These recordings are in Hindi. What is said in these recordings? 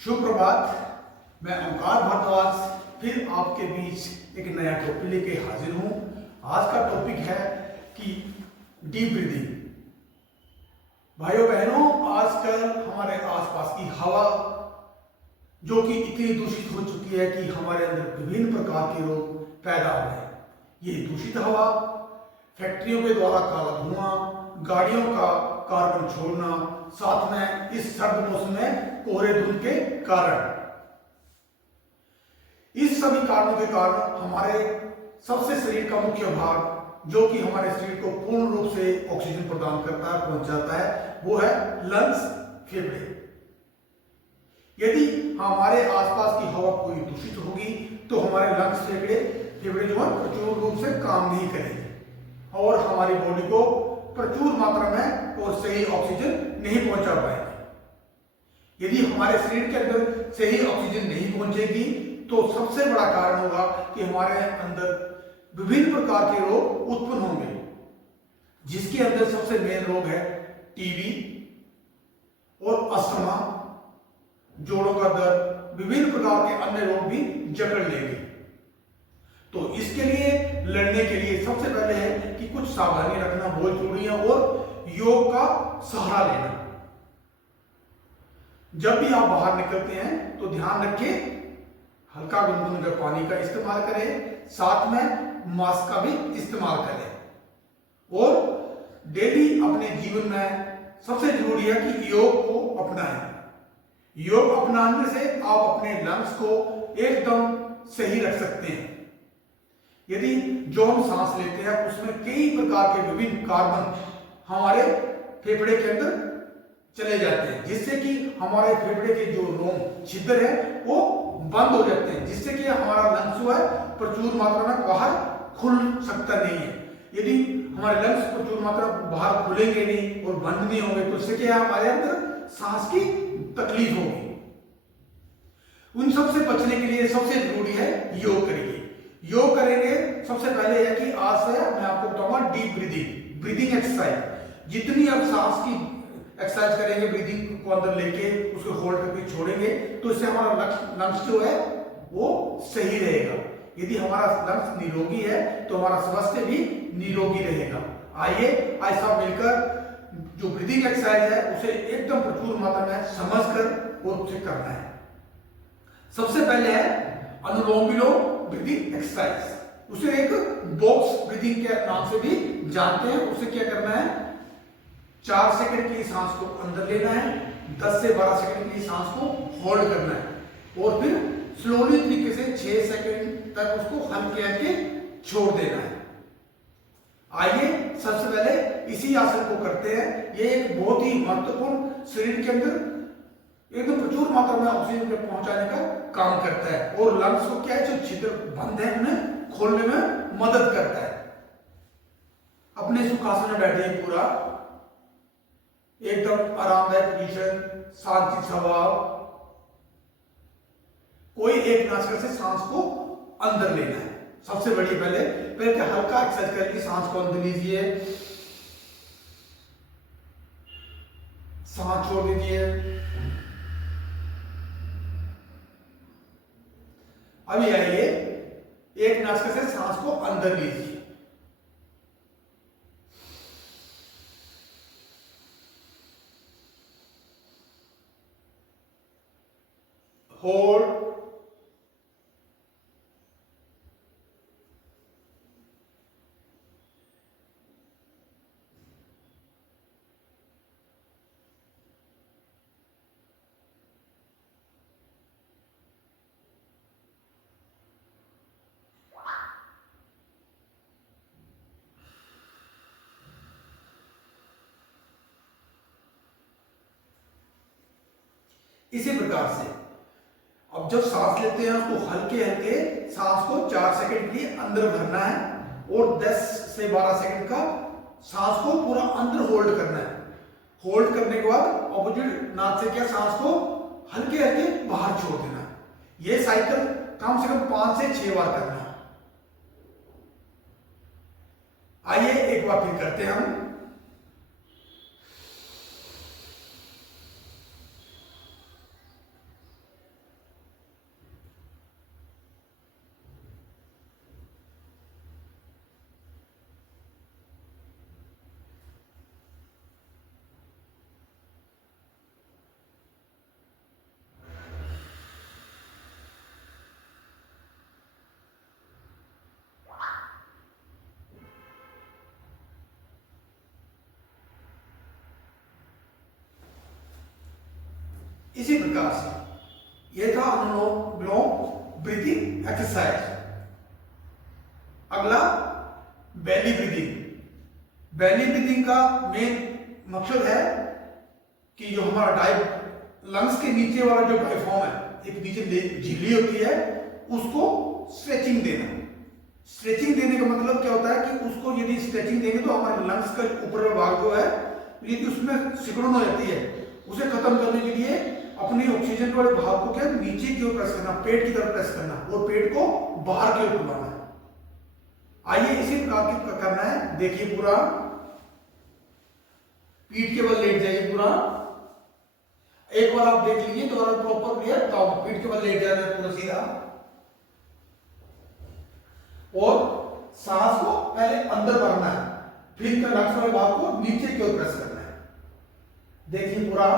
शुभ प्रभात। मैं ओंकार भारद्वाज फिर आपके बीच एक नया टॉपिक लेके हाजिर हूं। आज का टॉपिक है कि डीप ब्रीदिंग। भाइयों बहनों, आजकल हमारे आसपास की हवा जो कि इतनी दूषित हो चुकी है कि हमारे अंदर विभिन्न प्रकार के रोग पैदा हो रहे हैं। ये दूषित हवा, फैक्ट्रियों के द्वारा काला धुआं, गाड़ियों का कार्बन छोड़ना, साथ में इस सर्द मौसम में कोहरे धुंध के कारण, इस सभी कारणों के कारण हमारे सबसे शरीर का मुख्य भाग जो कि हमारे शरीर को पूर्ण रूप से ऑक्सीजन प्रदान करता है, पहुंचाता है, वो है लंग्स, फेफड़े। यदि हमारे आसपास की हवा पूरी दूषित होगी तो हमारे लंग्स, फेफड़े जो है प्रचुर रूप से काम नहीं करेंगे और हमारी बॉडी को प्रचुर मात्रा में और सही ऑक्सीजन नहीं पहुंचा पाएंगे। यदि हमारे शरीर के अंदर सही ऑक्सीजन नहीं पहुंचेगी तो सबसे बड़ा कारण होगा कि हमारे अंदर विभिन्न प्रकार के रोग उत्पन्न होंगे, जिसके अंदर सबसे मेन रोग है टीबी और अस्थमा, जोड़ों का दर्द, विभिन्न प्रकार के अन्य रोग भी जकड़ लेंगे। तो इसके लिए लड़ने के लिए सबसे पहले है कि कुछ सावधानी रखना, बोल चूड़ियां और योग का सहारा लेना। जब भी आप बाहर निकलते हैं तो ध्यान रखें, हल्का गुनगुना पानी का इस्तेमाल करें, साथ में मास्क का भी इस्तेमाल करें और डेली अपने जीवन में सबसे जरूरी है कि योग को अपनाएं। योग अपनाने से आप अपने लंग्स को एकदम सही रख सकते हैं। यदि जो हम सांस लेते हैं उसमें कई प्रकार के विभिन्न कार्बन हमारे फेफड़े के अंदर चले जाते हैं, जिससे कि हमारे फेफड़े के जो रोम छिद्र है वो बंद हो जाते हैं, जिससे कि हमारा लंग्स जो है प्रचुर मात्रा में बाहर खुल सकता नहीं है। यदि हमारे लंग्स प्रचुर मात्रा बाहर खुलेंगे नहीं और बंद नहीं होंगे तो इससे क्या हमारे अंदर सांस की तकलीफ होगी। उन सबसे बचने के लिए सबसे जरूरी है योग करिए। योग करेंगे सबसे पहले है कि आज से मैं आपको बताऊंगा डीप ब्रीदिंग एक्सरसाइज। जितनी आप सांस की एक्सरसाइज करेंगे, ब्रीदिंग को अंदर लेके उसको होल्ड करके छोड़ेंगे तो इससे हमारा लंग्स जो है वो सही रहेगा। यदि हमारा लंग्स निरोगी है तो हमारा स्वास्थ्य भी निरोगी रहेगा। आइए आज सब मिलकर जो ब्रीदिंग एक्सरसाइज है उसे एकदम प्रचुर मात्रा में समझकर और उसे करना है। सबसे पहले है अनुलोम विलोम ब्रीदिंग एक्सरसाइज। उसे एक बॉक्स ब्रीदिंग के नाम से भी जानते हैं। उसे क्या करना है, 4 सेकंड के लिए सांस को अंदर लेना है, 10 से 12 सेकंड के लिए सांस को होल्ड करना है और फिर स्लोली तरीके से 6 सेकंड तक उसको हल्के हल्के छोड़ देना है। आइए सबसे पहले इसी आसन को करते हैं। ये एक बहुत ही महत्वपूर्ण शरीर के अंदर एकदम प्रचुर मात्रा में ऑक्सीजन पहुंचाने का काम करता है और लंग्स को क्या है, जो छिद्र बंद है उन्हें खोलने में मदद करता है। अपने सुखासन में बैठे पूरा एकदम आरामदायक पोजीशन, शांति स्वभाव। कोई एक नासिका से सांस को अंदर लेना है। सबसे बड़ी पहले हल्का एक्सरसाइज करके सांस को अंदर लीजिए, सांस छोड़ दीजिए। अभी आइए एक नासिका से सांस को अंदर लीजिए, होल्ड, इसी प्रकार से अब जब सांस लेते हैं तो हल्के हल्के सांस को 4 सेकंड के लिए अंदर भरना है और 10 से 12 सेकंड का सांस को पूरा अंदर होल्ड करना है। होल्ड करने के बाद ऑपोजिट नाक से क्या सांस को हल्के हल्के बाहर छोड़ देना है। यह साइकिल कम से कम 5 से 6 बार करना है। आइए एक बार फिर करते हैं हम। इसी प्रकार से ये था अनुलोम विलोम ब्रीथिंग एक्सरसाइज। अगला बेली ब्रीथिंग। बेली ब्रीथिंग का मेन मकसद है कि जो हमारा लंग्स के नीचे वाला जो डायफ्राम है, एक नीचे झिल्ली होती है, उसको स्ट्रेचिंग देना। स्ट्रेचिंग देने का मतलब क्या होता है कि उसको यदि स्ट्रेचिंग देंगे तो हमारे लंग्स का ऊपर वाला भाग जो है यदि उसमें सिकुड़न हो जाती है, उसे खत्म करने के लिए अपनी ऑक्सीजन वाले भाग को क्या नीचे की ओर प्रेस करना, पेट की तरफ प्रेस करना और पेट को बाहर की ओर घुमाना है। आइए इसी प्रकार की करना है। देखिए पूरा पीठ के बल लेट जाइए। पूरा एक बार आप देख लीजिए, दोबारा प्रॉपर क्लियर बताओ। पीठ के बल लेट जाना है पूरा सीधा, और सांस को पहले अंदर भरना है, फिर लंग्स वाले भाग को नीचे की ओर प्रेस करना है। देखिए पूरा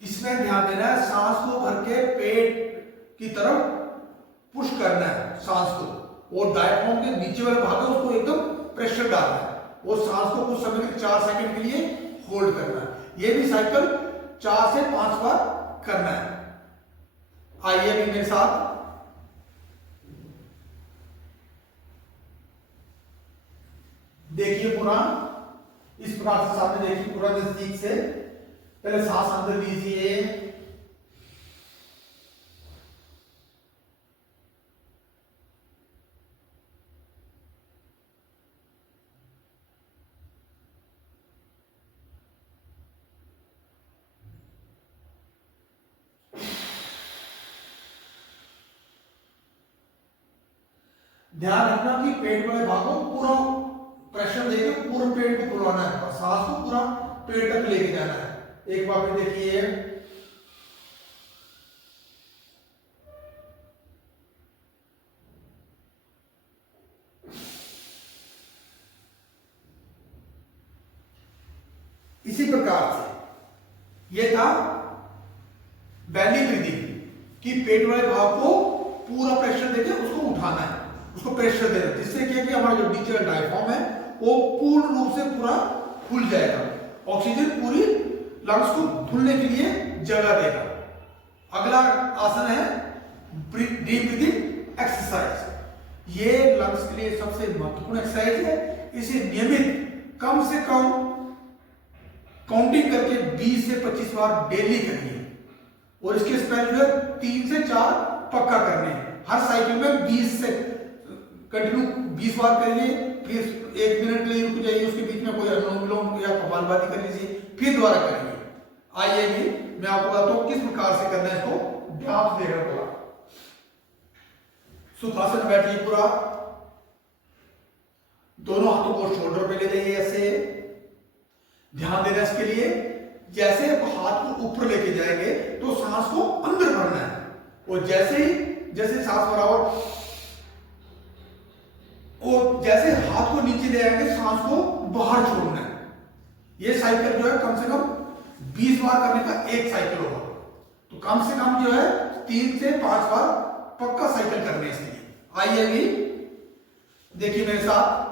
इसमें ध्यान देना है, सांस को भर के पेट की तरफ पुश करना है सांस को, और डायफ्राम के नीचे वाले भाग है उसको एकदम प्रेशर डालना है, और सांस को कुछ समय के 4 सेकंड के लिए होल्ड करना है। ये भी साइकिल 4 से 5 बार करना है। आइए अभी मेरे साथ देखिए पूरा इस प्रकार से सामने देखिए पूरा नजदीक से। पहले सांस अंदर लीजिए, ध्यान रखना कि पेट वाले भाग को पूरा प्रेशर देकर पूरा पेट को फुलाना है, सांस को पूरा पेट तक लेके जाना है। एक बार फिर देखिए, इसी प्रकार से ये था बेली ब्रीथिंग कि पेट वाले भाग को पूरा प्रेशर देके उसको उठाना है, उसको प्रेशर देना, जिससे क्या कि हमारा जो नीचे डायफ्राम है वो पूर्ण रूप से पूरा खुल जाएगा, ऑक्सीजन पूरी लंग्स को खुलने के लिए जगह देगा। अगला आसन है डीप ब्रीथिंग एक्सरसाइज। ये लंग्स के लिए सबसे महत्वपूर्ण एक्सरसाइज है। इसे नियमित कम से कम काउंटिंग करके 20 से 25 बार डेली करिए, और इसके स्पेल जो है 3 से 4 पक्का करने हैं। हर साइकिल में 20 से कंटिन्यू 20 बार करिए, फिर 1 मिनट के लिए रुक जाइए, उसके बीच में कोई अनुलोम विलोम या कपालभाति कर लीजिए, फिर दोबारा करिए। आइए भी मैं आपको बताता हूं किस प्रकार से करना है, इसको ध्यान से देखना पूरा। सुखासन बैठिए, पूरा दोनों हाथों को शोल्डर पे ले जाइए, ऐसे ध्यान देना इसके लिए। जैसे हाथ को ऊपर लेके जाएंगे तो सांस को अंदर भरना है, और जैसे सांस बराबर, और जैसे हाथ को नीचे ले आएंगे सांस को बाहर छोड़ना है। ये साइकिल जो है कम से कम 20 बार करने का एक साइकिल होगा, तो कम से कम जो है 3 से 5 बार पक्का साइकिल करने इसके लिए। आइए अभी देखिए मेरे साथ,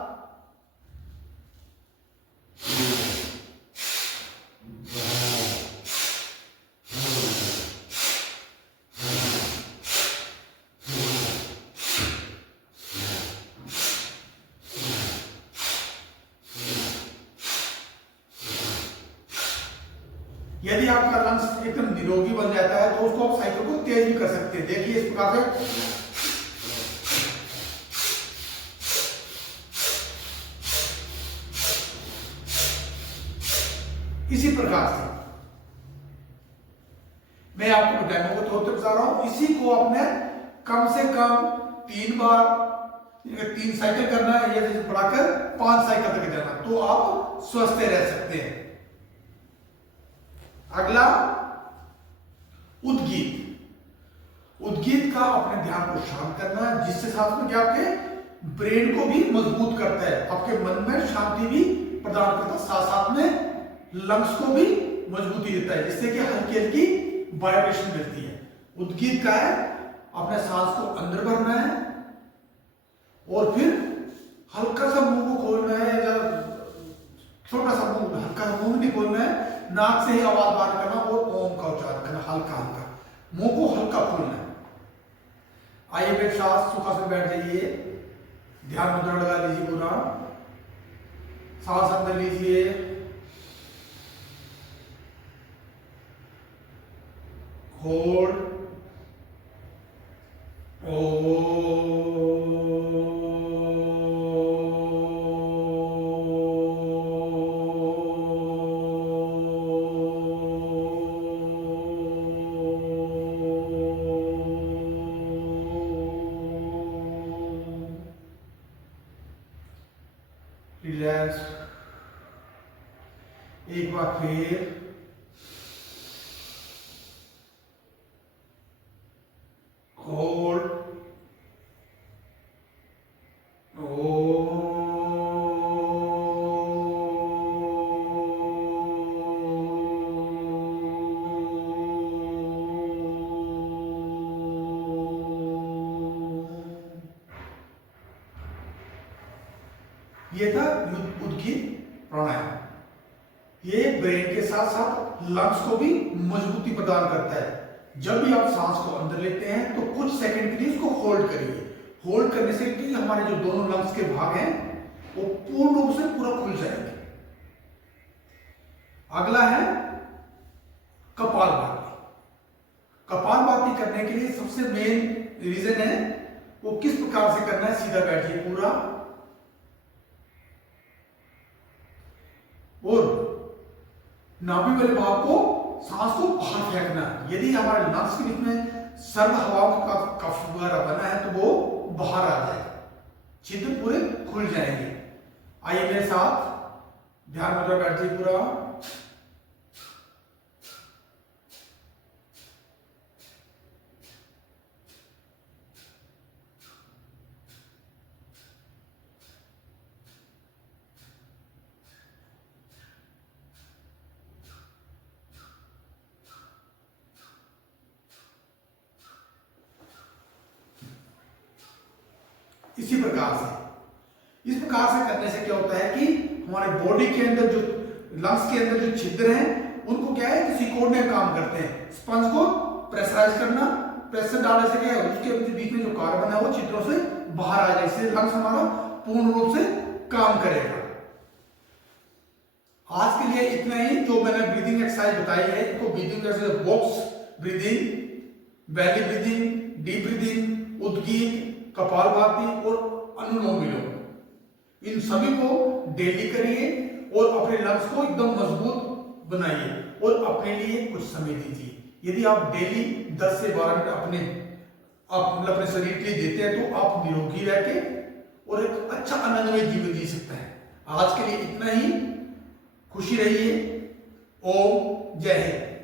यदि आपका लंग्स एकदम निरोगी बन जाता है तो उसको आप साइकिल को तेज भी कर सकते हैं। देखिए इस प्रकार से इसी प्रकार से मैं आपको डेमो को तौर पर बता रहा हूं। इसी को आपने कम से कम 3 बार, 3 साइकिल करना है, या जैसे बढ़ाकर 5 साइकिल तक जाना, तो आप स्वस्थ रह सकते हैं। अगला उद्गीत। उद्गीत का अपने ध्यान को शांत करना है, जिससे साथ में क्या आपके ब्रेन को भी मजबूत करता है, आपके मन में शांति भी प्रदान करता है, साथ साथ में लंग्स को भी मजबूती देता है, जिससे कि हल्की हल्की वाइब्रेशन मिलती है। उद्गीत का है अपने सांस को अंदर भरना है और फिर हल्का सा मुंह को खोलना है, या छोटा सा मुंह, हल्का सा मुंह नहीं खोलना है, नाक से ही आवाज बाहर करना और ओम का उच्चारण करना, हल्का हल्का मुंह को हल्का खोलना है। आइए मेरे साथ सुखासन बैठ जाइए, ध्यान मुद्रा लगा लीजिए, पूरा सांस अंदर लीजिए, होल्ड, रिलैक्स। एक बार फिर होल्ड, ये था उद्गीत प्राणायाम। ये ब्रेन के साथ साथ लंग्स को भी मजबूती प्रदान करता है। जब भी आप सांस को अंदर लेते हैं तो कुछ सेकंड के लिए इसको होल्ड करिए। होल्ड करने से कि हमारे जो दोनों लंग्स के भाग हैं वो पूर्ण रूप से पूरा खुल जाएंगे। अगला है कपालभाति। कपालभाति करने के लिए सबसे मेन रीजन है वो किस प्रकार से करना है। सीधा बैठिए पूरा और नाभि वाले भाग को, सांस को बाहर फेंकना। यदि हमारे लंग्स के बीच में सर्द हवाओं का कफ वगैरह बना है तो वो बाहर आ जाएगा, छिद्र पूरे खुल जाएंगे। आइए मेरे साथ ध्यान मुद्रा बैठिए पूरा, इसी प्रकार से। इस प्रकार से करने से क्या होता है कि हमारे बॉडी के अंदर जो लंग्स के अंदर जो छिद्र हैं उनको क्या है कि सिकोड़ने का काम करते हैं। स्पंज को प्रेशराइज करना, प्रेशर डालने से क्या है उसके बीच में जो कार्बन है वो छिद्रों से बाहर आ जाए, इससे लंग्स हमारा पूर्ण रूप से काम करेगा। आज के लिए इतना ही। जो मैंने ब्रीदिंग एक्सरसाइज बताई है इनको ब्रीदिंग जैसे box breathing, belly breathing, deep breathing, उद्गीत, कपालभाति और अनुलोम विलोम, इन सभी को डेली करिए और अपने लंग्स को एकदम मजबूत बनाइए और अपने लिए कुछ समय दीजिए। यदि आप डेली 10 से 12 मिनट अपने शरीर के लिए देते हैं तो आप निरोगी रह के और एक अच्छा आनंदमय जीवन जी सकते हैं। आज के लिए इतना ही। खुशी रहिए। ओम जय हिंद।